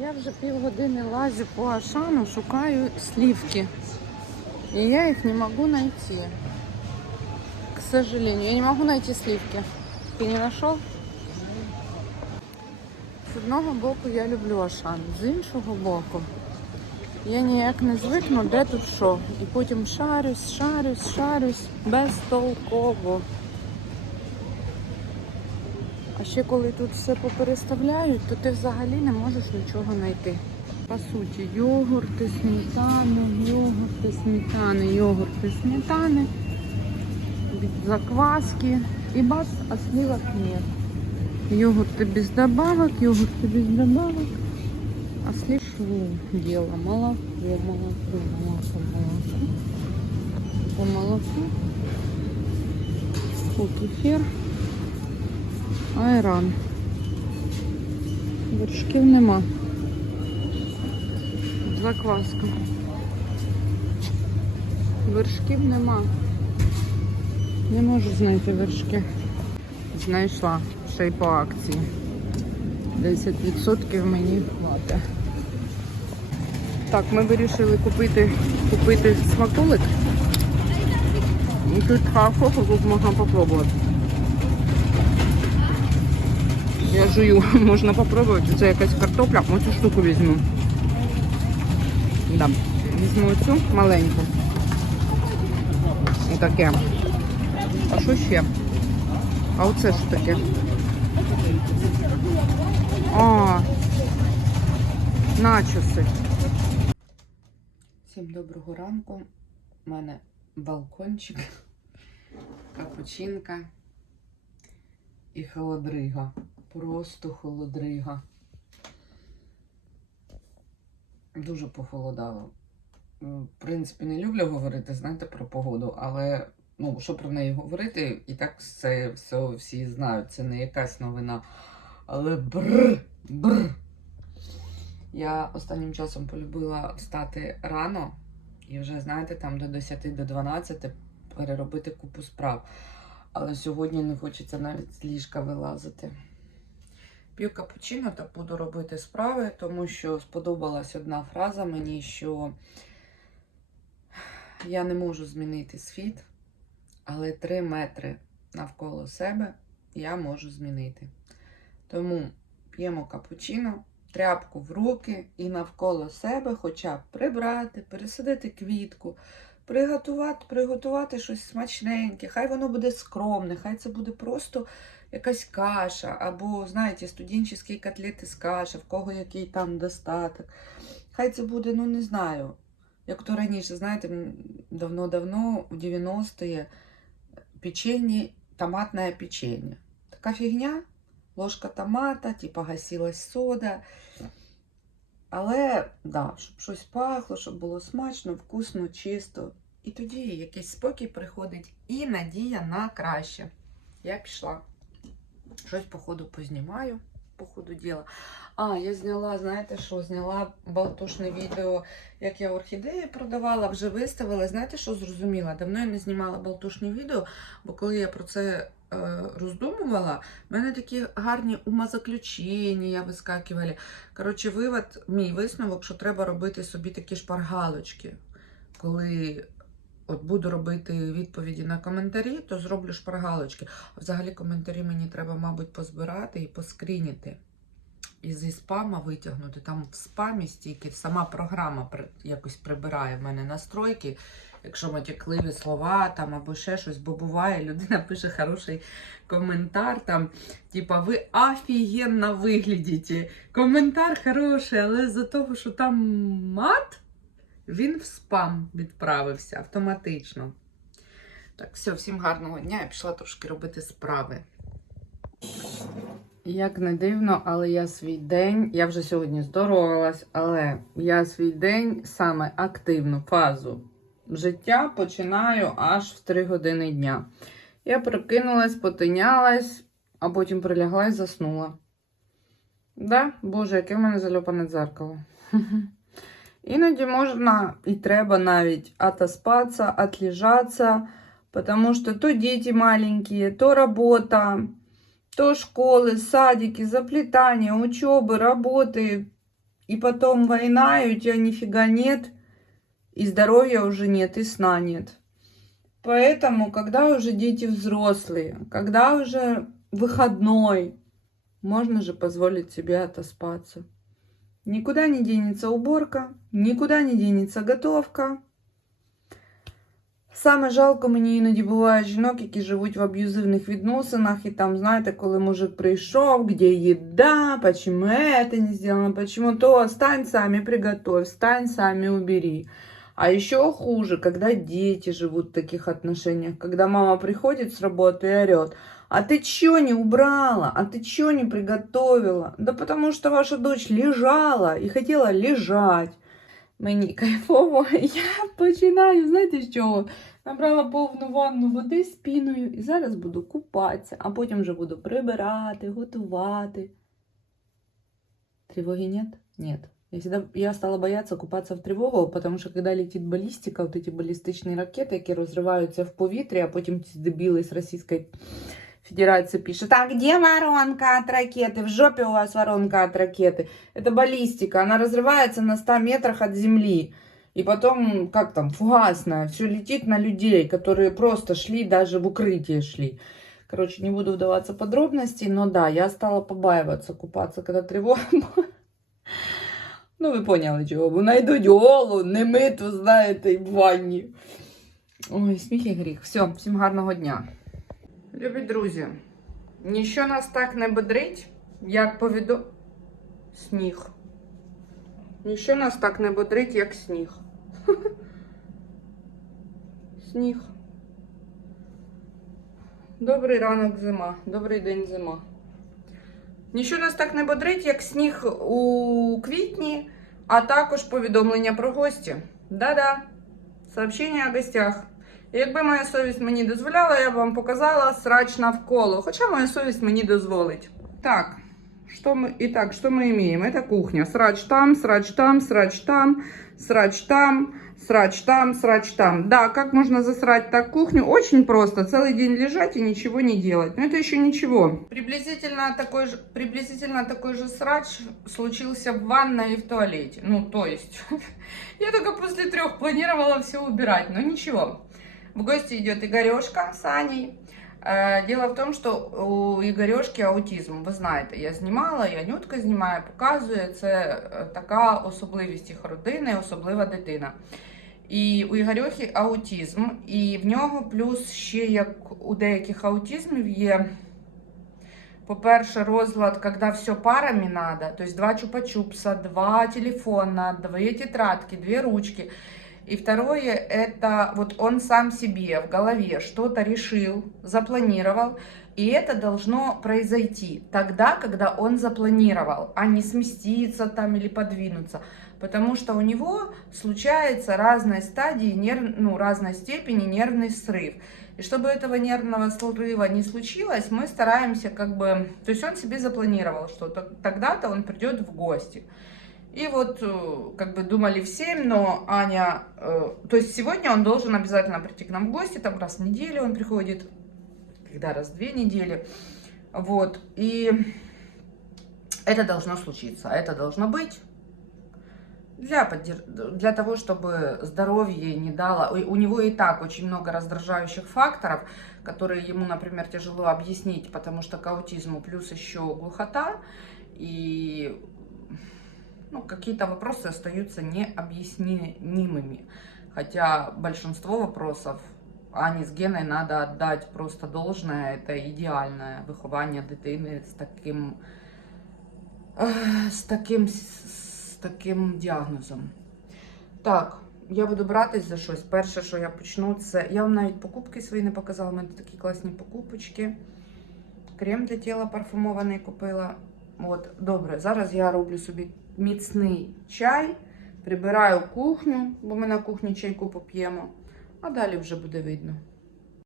Я вже півгодини лазю по Ашану, шукаю сливки. И я их не могу найти. К сожалению, я не могу найти сливки. Ты не нашел? З одного боку я люблю Ашан, з іншого боку. Я ніяк не звикну, де тут що. І потім шарюсь, шарюсь, шарюсь безтолково. А ще коли тут все попереставляють, то ти взагалі не можеш нічого знайти. По суті, йогурти, сметани, йогурти, сметани, йогурти, сметани, закваски. И бац, а сливок нет. Йогурты без добавок, йогурты без добавок. А слив шло дело. Молоко, молоко, молоко, молоко. По молоку. Фу, кефир. Айран. Вершків нема. Закваска. Вершків нема. Не можу знайти вершки. Знайшла ще й по акції. 10% мені хватить. Так, ми вирішили купити, купити смаколик. І тут тут можна попробувати. Я жую, можна попробувати. Це якась картопля. Оцю штуку візьму. Да. Візьму оцю маленьку. І таке. А що ще? А оце що таке? А, начоси. Всім доброго ранку. У мене балкончик, капучинка і холодрига. Просто холодрига. Дуже похолодало. В принципі, не люблю говорити, знаєте, про погоду, але ну, що про неї говорити, і так це все всі знають. Це не якась новина. Але бр, бр. Я останнім часом полюбила встати рано і вже, знаєте, там до 10 до 12 переробити купу справ. Але сьогодні не хочеться навіть з ліжка вилазити. П'ю капучино та буду робити справи, тому що сподобалась одна фраза мені, що я не можу змінити світ, але 3 метри навколо себе я можу змінити. Тому п'ємо капучино, тряпку в руки і навколо себе хоча б прибрати, пересадити квітку, приготувати, приготувати щось смачненьке. Хай воно буде скромне, хай це буде просто якась каша, або, знаєте, студенчі котлети з каші, в кого який там достаток. Хай це буде, ну не знаю. Як то раніше, знаєте, давно-давно, в 90-ті, печенье, томатне печенье. Така фігня, ложка томата, типа гасилась сода. Але, да, щоб щось пахло, щоб було смачно, вкусно, чисто. І тоді якийсь спокій приходить і надія на краще. Я пішла. Щось, походу, познімаю, по ходу діла. А, я зняла, знаєте що, зняла болтушне відео, як я орхідеї продавала, вже виставила. Знаєте, що зрозуміла? Давно я не знімала болтушні відео, бо коли я про це е, роздумувала, в мене такі гарні умозаключення вискакували. Коротше, вивод, мій висновок, що треба робити собі такі шпаргалочки. Коли буду робити відповіді на коментарі, то зроблю шпаргалочки. А Взагалі коментарі мені треба, мабуть, позбирати і поскрініти. І зі спама витягнути. Там в спамі стільки сама програма якось прибирає в мене настройки. Якщо матякливі слова там або ще щось, бо буває, людина пише хороший коментар, там, типа, ви офігенно виглядите. Коментар хороший, але за того, що там мат, він в спам відправився автоматично. Так, все, всім гарного дня. Я пішла трошки робити справи. Як не дивно, але я свій день, я вже сьогодні здоровалась, але я свій день саме активну фазу життя починаю аж в 3 години дня. Я прокинулась, потинялась, а потім прилягла і заснула. Да, Боже, яке в мене зальопане дзеркало. Іноді можна і треба навіть отоспаться, отлежаться, потому что то дети маленькие, то работа, то школы, садики, заплетания, учебы, работы, и потом война, и у тебя нифига нет, и здоровья уже нет, и сна нет. Поэтому, когда уже дети взрослые, когда уже выходной, можно же позволить себе отоспаться. Никуда не денется уборка, никуда не денется готовка. Саме жалко мені іноді буває жінок, які живуть в аб'юзивних відносинах, і там, знаєте, коли мужик прийшов, где їда, почему это не сделано, почему то, стань сами, приготовь, стань сами, убери. А еще хуже, когда дети живут в таких отношениях, когда мама приходит с работы и орет, а ты чё не убрала, а ты чё не приготовила? Да потому что ваша дочь лежала и хотела лежать. Мені кайфово, я починаю, знаєте з чого? Набрала повну ванну води з піною і зараз буду купатися, а потім вже буду прибирати, готувати. Тревоги нет? Нет. Я, всегда, я стала бояться купаться в тривогу, потому що коли летить балістика, вот эти балістичні ракети, які розриваються в повітрі, а потім ці дебіли з Російської Федерации пишет, а где воронка от ракеты? В жопе у вас воронка от ракеты. Это баллистика, она разрывается на 100 метрах от земли. И потом, как там, фугасная, все летит на людей, которые просто шли, даже в укрытие шли. Короче, не буду вдаваться в подробности, но да, я стала побаиваться купаться, когда тревога була. Ну, ви поняли, чого, бо найдуть голу, не миту, знаєте, і в ванні. Ой, сміх і гріх. Все, всім гарного дня. Любі друзі, ніщо нас так не бодрить, як повідо... Сніг. Ніщо нас так не бодрить, як сніг. Сніг. Добрий ранок зима. Добрий день зима. Ніщо нас так не бодрить, як сніг у квітні, а також повідомлення про гості. Да-да, сообщення о гостях. І Якби моя совість мені дозволяла, я б вам показала срач навколо. Хоча моя совість мені дозволить. Так, что мы... Итак, что мы имеем? Это кухня. Срач там, срач там, срач там, срач там, срач там, срач там. Да, как можно засрать так кухню? Очень просто. Целый день лежать и ничего не делать. Но это еще ничего. Приблизительно такой же, приблизительно такой же срач случился в ванной и в туалете. Ну, то есть, я только после трех планировала все убирать, но ничего. В гости идет Игорешка с Аней. Е, Дело в тому, що у Ігорьошки аутизм. Ви знаєте, я знімала, я нютка знімаю, показую. Це е, така особливість їх родини, особлива дитина. І у Ігорьохи аутизм, і в нього плюс ще як у деяких аутизмів є. По-перше, розлад, когда все парами надо, то есть два чупа-чупса, два телефона, две тетрадки, две ручки. И второе, это вот он сам себе в голове что-то решил, запланировал, и это должно произойти тогда, когда он запланировал, а не сместиться там или подвинуться. Потому что у него случается разной стадии, нерв... ну, разной степени нервный срыв. И чтобы этого нервного срыва не случилось, мы стараемся как бы... То есть он себе запланировал, что тогда-то он придет в гости. И вот э, как бы думали в 7, но Аня... э, То есть сегодня он должен обязательно прийти к нам в гости, там раз в неделю он приходит, когда раз в две недели. Вот. И это должно случиться, это должно быть для, поддерж- для того, чтобы здоровье не дало... У него и так очень много раздражающих факторов, которые ему, например, тяжело объяснить, потому что к аутизму плюс еще глухота, и ну, какие-то вопросы остаются необъяснимыми. Хотя большинство вопросов Ані з Геной надо отдать просто должное. Это идеальное виховання дитини з таким, ех, з таким, з таким діагнозом. Так, я буду братись за щось. Перше, що я почну, це. Я вам навіть покупки свої не показала. У мене такі класні покупочки. Крем для тіла парфумований купила. От, добре, зараз я роблю собі міцний чай, прибираю кухню, бо ми на кухні чайку поп'ємо, а далі вже буде видно.